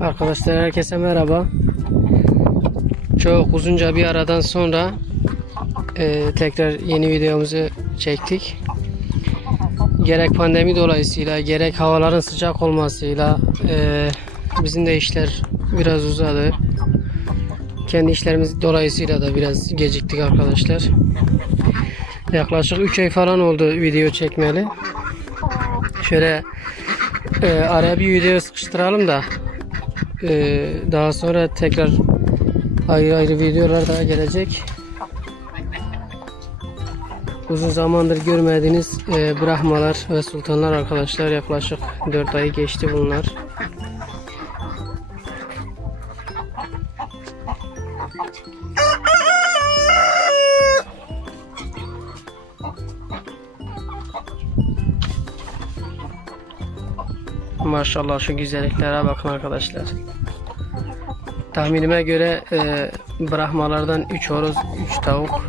Arkadaşlar herkese merhaba. Çok uzunca bir aradan sonra e, tekrar yeni videomuzu çektik. Gerek pandemi dolayısıyla gerek havaların sıcak olmasıyla e, bizim de işler biraz uzadı. Kendi işlerimiz dolayısıyla da biraz geciktik arkadaşlar. Yaklaşık 3 ay falan oldu video çekmeli. Şöyle e, araya bir video sıkıştıralım da e, daha sonra tekrar ayrı ayrı videolar daha gelecek. Uzun zamandır görmediğiniz e, Brahmalar ve Sultanlar arkadaşlar yaklaşık 4 ayı geçti bunlar. Maşallah şu güzelliklere bakın arkadaşlar. Tahminime göre e, Brahmalardan 3 horoz, 3 tavuk.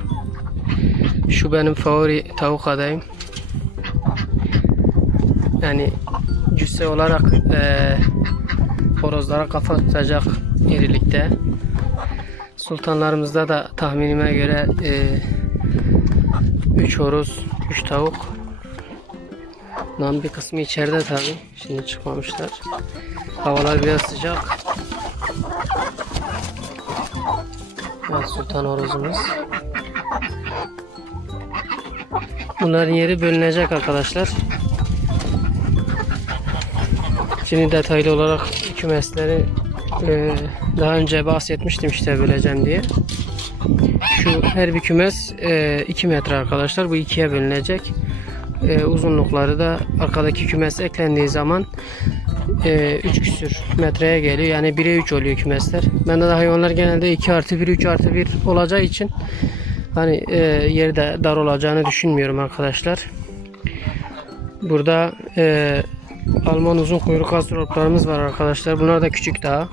Şu benim favori tavuk adayım. Yani cüsse olarak e, horozlara kafa tutacak irilikte. Sultanlarımızda da tahminime göre 3 horoz, 3 tavuk. Lan bir kısmı içeride tabi. Şimdi çıkmamışlar. Havalar biraz sıcak. Evet sultan horozumuz. Bunların yeri bölünecek arkadaşlar. Şimdi detaylı olarak kümesleri e, daha önce bahsetmiştim işte böleceğim diye. Şu her bir kümes 2 metre arkadaşlar. Bu ikiye bölünecek. E, uzunlukları da arkadaki kümes eklendiği zaman 3 küsür metreye geliyor. Yani 1'e 3 oluyor kümesler. Bende de hayvanlar genelde 2 artı 1, 3 artı 1 olacağı için hani e, yeri de dar olacağını düşünmüyorum arkadaşlar. Burada e, Alman uzun kuyruk astroplarımız var arkadaşlar. Bunlar da küçük daha.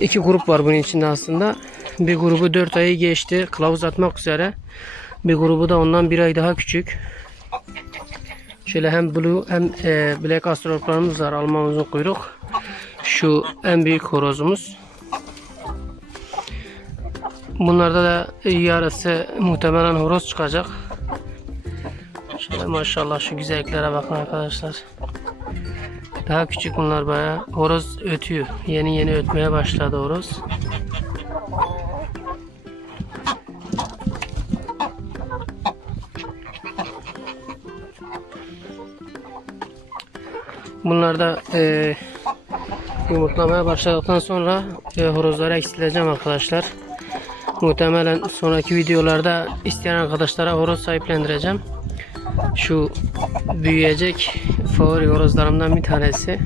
İki grup var bunun içinde aslında. Bir grubu 4 ayı geçti. Kılavuz atmak üzere. Bir grubu da ondan bir ay daha küçük. Şöyle hem blue hem e, black astroplarımız var. Alman uzun kuyruk. Şu en büyük horozumuz. Bunlarda da yarısı muhtemelen horoz çıkacak. Şöyle maşallah şu güzelliklere bakın arkadaşlar. Daha küçük bunlar bayağı. Horoz ötüyor. Yeni yeni ötmeye başladı horoz. Bunlar da e, yumurtlamaya başladıktan sonra e, horozları eksileceğim arkadaşlar. Muhtemelen sonraki videolarda isteyen arkadaşlara horoz sahiplendireceğim. Şu büyüyecek favori horozlarımdan bir tanesi.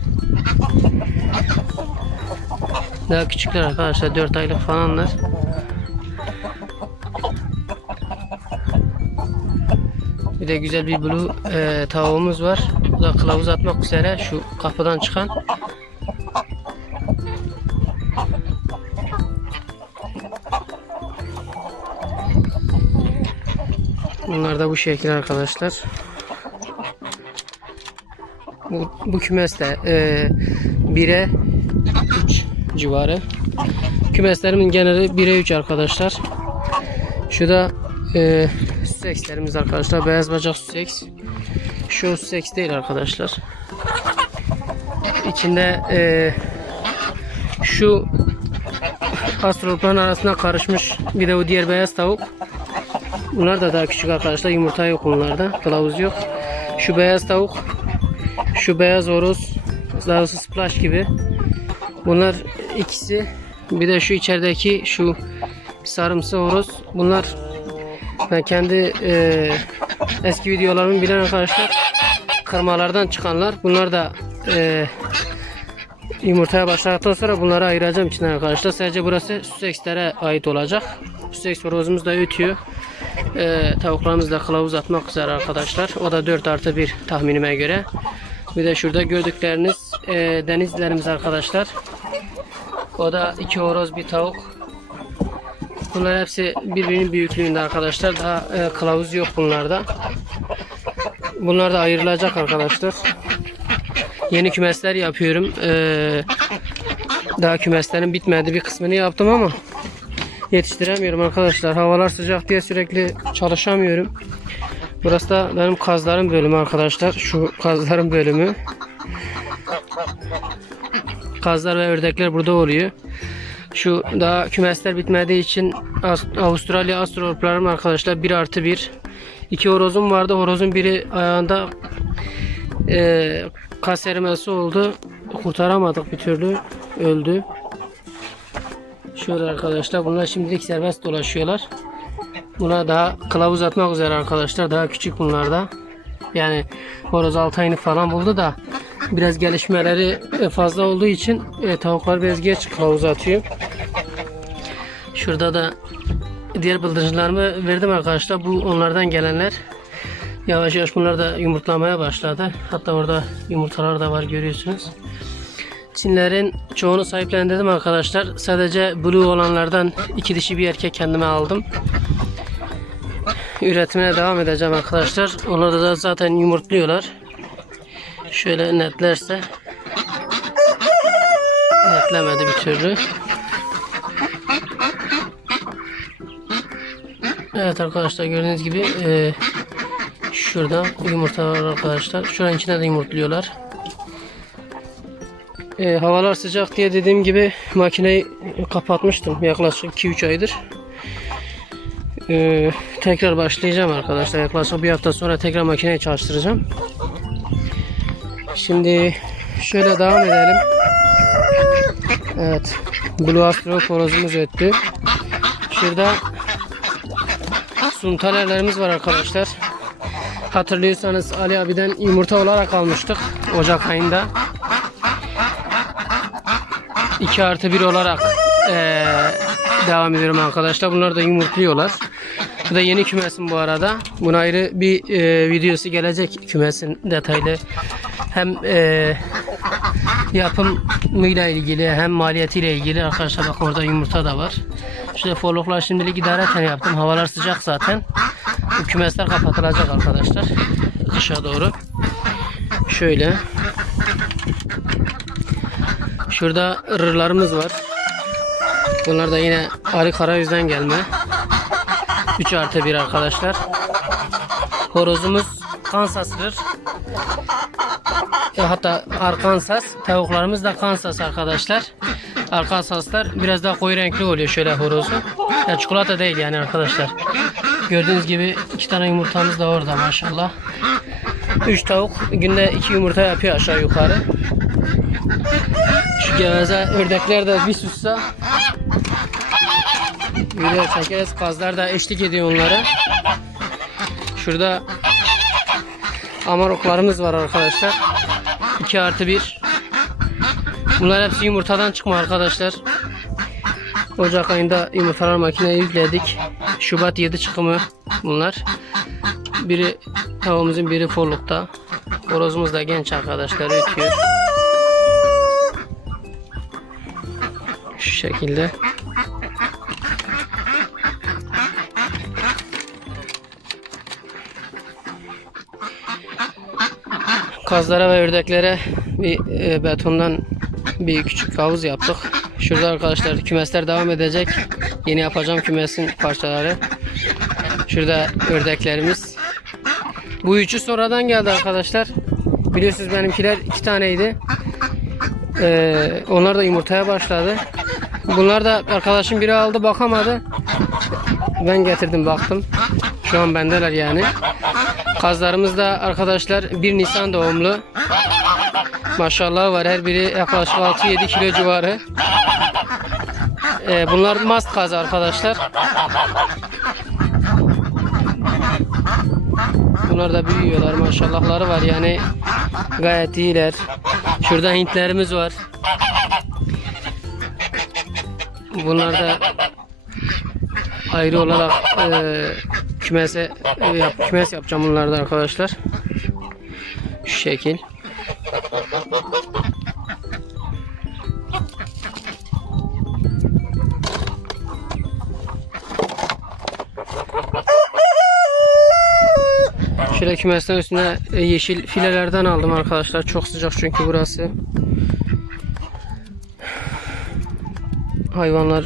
Daha küçükler arkadaşlar 4 aylık falanlar. Bir de güzel bir blue e, tavuğumuz var. Bu da kılavuz atmak üzere şu kapıdan çıkan. Bunlar da bu şekil arkadaşlar. Bu, bu kümes de e, 1'e 3 civarı. Kümeslerimin geneli 1'e 3 arkadaşlar. Şu da e, Sussex'lerimiz arkadaşlar. Beyaz bacak Sussex. Şu Sussex değil arkadaşlar. İçinde e, şu astrolopların arasına karışmış bir de o diğer beyaz tavuk. Bunlar da daha küçük arkadaşlar. Yumurta yok bunlarda. Kılavuz yok. Şu beyaz tavuk. Şu beyaz horoz. Daha splash gibi. Bunlar ikisi. Bir de şu içerideki şu sarımsı horoz. Bunlar ben kendi e, eski videolarımı bilen arkadaşlar kırmalardan çıkanlar. Bunlar da e, yumurtaya başladıktan sonra bunları ayıracağım içinden arkadaşlar. Sadece burası Sussex'lere ait olacak. Sussex horozumuz da ötüyor. E, tavuklarımız da kılavuz atmak üzere arkadaşlar. O da 4 artı 1 tahminime göre. Bir de şurada gördükleriniz e, denizlerimiz arkadaşlar. O da iki horoz bir tavuk. Bunlar hepsi birbirinin büyüklüğünde arkadaşlar. Daha e, kılavuz yok bunlarda. Bunlar da ayrılacak arkadaşlar. Yeni kümesler yapıyorum. E, Daha kümeslerin bitmedi bir kısmını yaptım ama yetiştiremiyorum arkadaşlar. Havalar sıcak diye sürekli çalışamıyorum. Burası da benim kazların bölümü arkadaşlar. Şu kazların bölümü. Kazlar ve ördekler burada oluyor. Şu daha kümesler bitmediği için Avustralya astroloplarım arkadaşlar 1 artı 1. İki horozum vardı. Horozun biri ayağında e, kas erimesi oldu. Kurtaramadık bir türlü. Öldü. Şöyle arkadaşlar bunlar şimdilik serbest dolaşıyorlar. Buna daha kılavuz atmak üzere arkadaşlar. Daha küçük bunlar da. Yani horoz 6 ayını falan buldu da biraz gelişmeleri e, fazla olduğu için e, tavuklar biraz geç kılavuz atıyor. Şurada da diğer bıldırcınlarımı verdim arkadaşlar. Bu onlardan gelenler. Yavaş yavaş bunlar da yumurtlamaya başladı. Hatta orada yumurtalar da var görüyorsunuz. Çinlerin çoğunu sahiplendirdim arkadaşlar. Sadece blue olanlardan iki dişi bir erkek kendime aldım. Üretimine devam edeceğim arkadaşlar. Onlar da zaten yumurtluyorlar. Şöyle netlerse netlemedi bir türlü. Evet arkadaşlar gördüğünüz gibi e, şurada yumurta var arkadaşlar. Şuranın içine de yumurtluyorlar. E, havalar sıcak diye dediğim gibi makineyi kapatmıştım yaklaşık 2-3 aydır. E, tekrar başlayacağım arkadaşlar. Yaklaşık bir hafta sonra tekrar makineyi çalıştıracağım. Şimdi şöyle devam edelim. Evet. Blue Astro horozumuz öttü. Şurada suntalerlerimiz var arkadaşlar. Hatırlıyorsanız Ali abiden yumurta olarak almıştık Ocak ayında. 2 artı 1 olarak eee, devam ediyorum arkadaşlar. Bunlar da yumurtluyorlar. Bu da yeni kümesim bu arada. Buna ayrı bir eee, videosu gelecek kümesin detaylı. Hem eee yapımıyla ilgili hem maliyetiyle ilgili arkadaşlar bak orada yumurta da var. Şöyle forluklar şimdilik idareten yaptım. Havalar sıcak zaten. Bu kümesler kapatılacak arkadaşlar. Kışa doğru. Şöyle. Şurada ırırlarımız var. Bunlar da yine Ali Karayüz'den gelme. 3 artı 1 arkadaşlar. Horozumuz Kansas ırır. E, hatta Arkansas. Tavuklarımız da Kansas arkadaşlar. Arkansaslar biraz daha koyu renkli oluyor şöyle horozu. Ya çikolata değil yani arkadaşlar. Gördüğünüz gibi iki tane yumurtamız da orada maşallah. Üç tavuk günde iki yumurta yapıyor aşağı yukarı. Şu geveze ördekler de bir sussa video çekeriz. Kazlar da eşlik ediyor onlara. Şurada amaroklarımız var arkadaşlar. 2 artı 1. Bunlar hepsi yumurtadan çıkma arkadaşlar. Ocak ayında yumurtalar makineye yükledik. Şubat 7 çıkımı bunlar. Biri tavuğumuzun biri forlukta. Horozumuz da genç arkadaşlar ötüyor. Şu şekilde. Kazlara ve ördeklere bir e, betondan bir küçük havuz yaptık. Şurada arkadaşlar kümesler devam edecek. Yeni yapacağım kümesin parçaları. Şurada ördeklerimiz. Bu üçü sonradan geldi arkadaşlar. Biliyorsunuz benimkiler iki taneydi. Ee, onlar da yumurtaya başladı. Bunlar da arkadaşım biri aldı bakamadı. Ben getirdim baktım. Şu an bendeler yani. Kazlarımız da arkadaşlar 1 Nisan doğumlu. Maşallah var her biri yaklaşık 6-7 kilo civarı. Ee, bunlar mast kaz arkadaşlar. Bunlar da büyüyorlar maşallahları var yani gayet iyiler. Şurada Hintlerimiz var. Bunlar da ayrı olarak e, kümese yap, kümes yapacağım bunlarda arkadaşlar. Şu şekil. Şöyle kümesten üstüne e, yeşil filelerden aldım arkadaşlar. Çok sıcak çünkü burası. Hayvanlar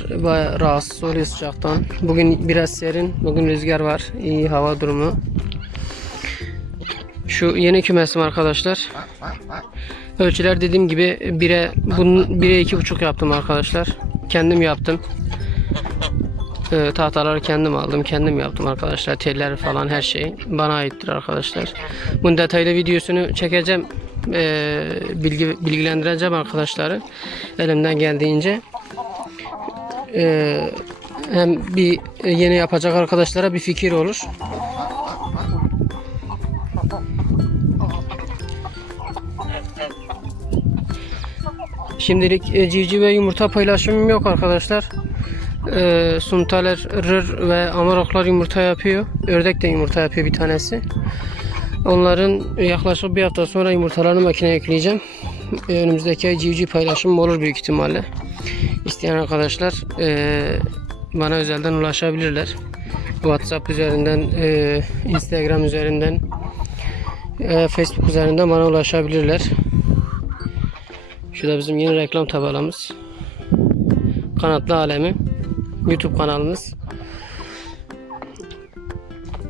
rahatsız oluyor sıcaktan. Bugün biraz serin. Bugün rüzgar var. İyi hava durumu. Şu yeni kümesim arkadaşlar. Ölçüler dediğim gibi 1'e bunun 1'e iki buçuk yaptım arkadaşlar. Kendim yaptım. Ee, tahtaları kendim aldım, kendim yaptım arkadaşlar. Telleri falan her şey bana aittir arkadaşlar. Bunun detaylı videosunu çekeceğim. Ee, bilgi bilgilendireceğim arkadaşları. Elimden geldiğince. Ee, hem bir yeni yapacak arkadaşlara bir fikir olur. Şimdilik e, civciv ve yumurta paylaşımım yok arkadaşlar. E, suntaler, rır ve amaroklar yumurta yapıyor. Ördek de yumurta yapıyor bir tanesi. Onların yaklaşık bir hafta sonra yumurtalarını makineye yükleyeceğim. E, önümüzdeki ay civciv paylaşımım olur büyük ihtimalle. İsteyen arkadaşlar e, bana özelden ulaşabilirler. WhatsApp üzerinden, e, Instagram üzerinden, e, Facebook üzerinden bana ulaşabilirler. Şu da bizim yeni reklam tabelamız. Kanatlı Alemi YouTube kanalımız.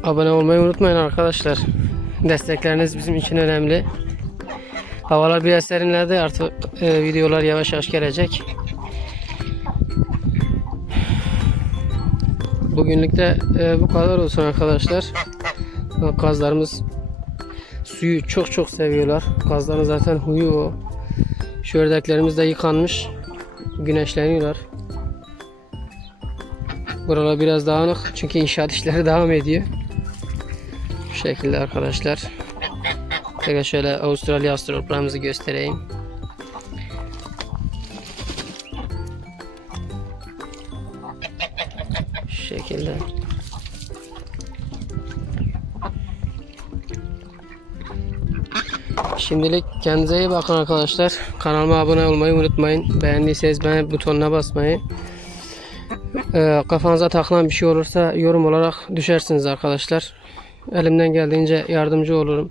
Abone olmayı unutmayın arkadaşlar. Destekleriniz bizim için önemli. Havalar biraz serinledi artık e, videolar yavaş yavaş gelecek. Bugünlük de e, bu kadar olsun arkadaşlar. Bak, Kazlarımız suyu çok çok seviyorlar. Kazların zaten huyu o. Şu ördeklerimiz de yıkanmış. Güneşleniyorlar. Buralar biraz dağınık çünkü inşaat işleri devam ediyor. Bu şekilde arkadaşlar. Tekrar şöyle Avustralya astrologlarımızı göstereyim. Şu şekilde. Şimdilik kendinize iyi bakın arkadaşlar. Kanalıma abone olmayı unutmayın. Beğendiyseniz beğen butonuna basmayı. Ee, kafanıza takılan bir şey olursa yorum olarak düşersiniz arkadaşlar. Elimden geldiğince yardımcı olurum.